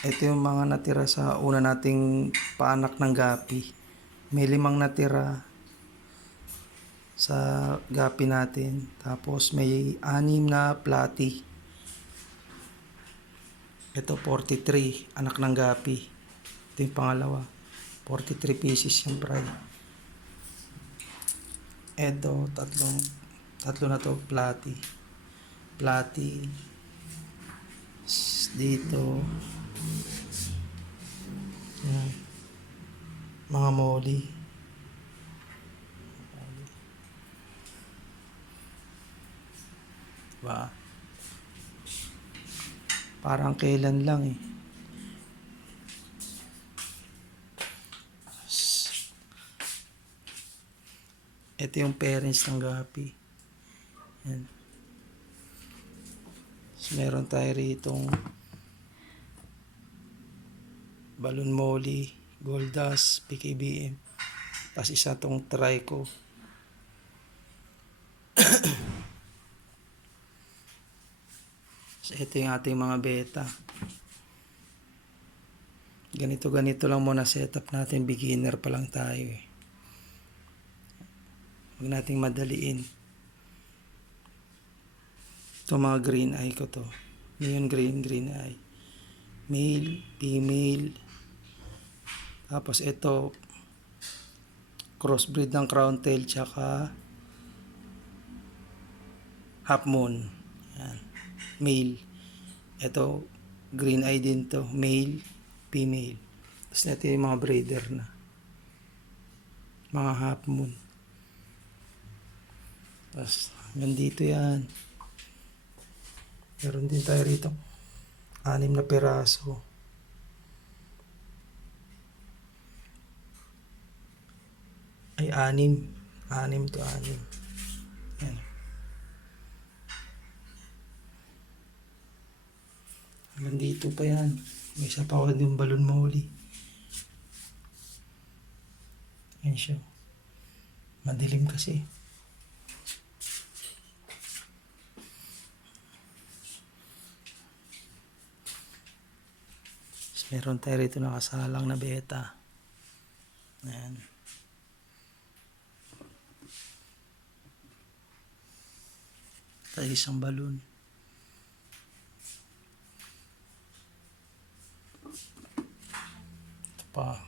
Ito yung mga natira sa una nating paanak ng gapi. May 5 natira sa gapi natin. Tapos may 6 na platy. Ito 43, anak ng gapi. Ito yung pangalawa. 43 pieces yung fry. Ito, tatlo na to, platy. Platy. Dito. Yan. Mga molly. Diba? Parang kailan lang eh. Ito yung parents ng gapi. Yan. So, meron tayo ritong balloon molly, gold dust, PKBM. Tapos isa tong trico. So, ito yung ating mga beta. Ganito lang muna setup natin. Beginner pa lang tayo eh. Huwag nating madaliin. Ito mga green eye ko to. Neon green eye. Male, female. Tapos ito, crossbreed ng crown tail tsaka half moon. Yan. Male. Ito, green eye din to. Male, female. Tapos ito yung mga breeder na. Mga half moon. Tapos, nandito yan. Meron din tayo rito. 6 na piraso. Ay, 6. 6 to 6. Yan. Nandito pa yan. May isa pa ako yung balloon molly. Yan siya. Madilim kasi. Meron tayo rito nakasalang na beta. Ayan. Tayo isang balon. Ito pa.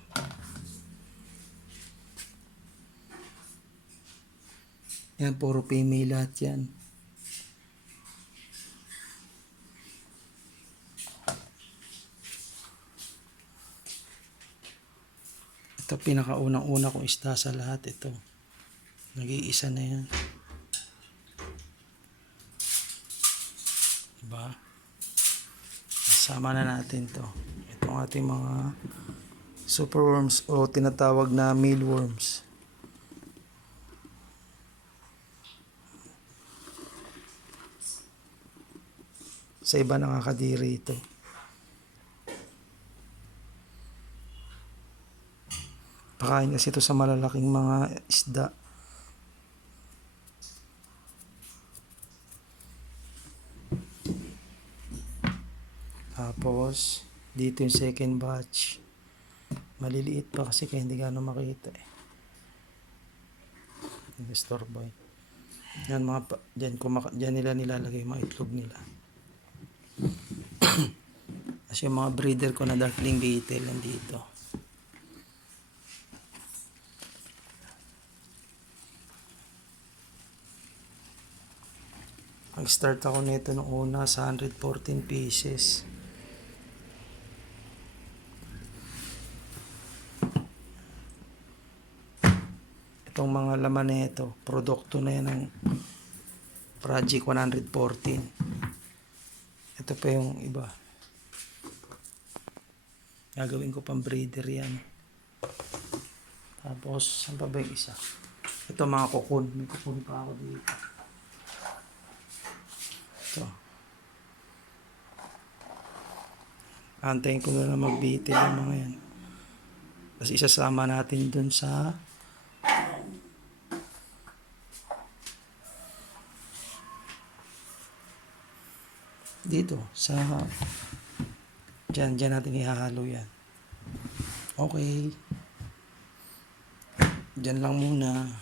Yan, puro female lahat yan. Ito pinakaunang-una kong isda sa lahat ito. Nag-iisa na yan. Diba? Kasama na natin to. Itong ating mga superworms o tinatawag na mealworms. Sa iba nakakadiri ito. Pakain kasi ito sa malalaking mga isda. Tapos, dito yung second batch. Maliliit pa kasi kaya hindi gano'ng makita eh. Investor boy. Yan mga dyan nila nilalagay yung mga itlog nila. Kasi yung mga breeder ko na darkling beetle nandito. Nag-start ako nito nung una sa 114 pieces. Itong mga laman nito, produkto na yan ng Project 114. Ito pa yung iba. Gagawin ko pang breeder yan. Tapos, saan pa ba yung isa? Ito mga cocoon. May cocoon pa ako dito. Ito. Antayin ko na lang magbitil yung mga yan. Tapos isasama natin dun sa dito sa Diyan natin ihahalo yan. Okay. Diyan lang muna.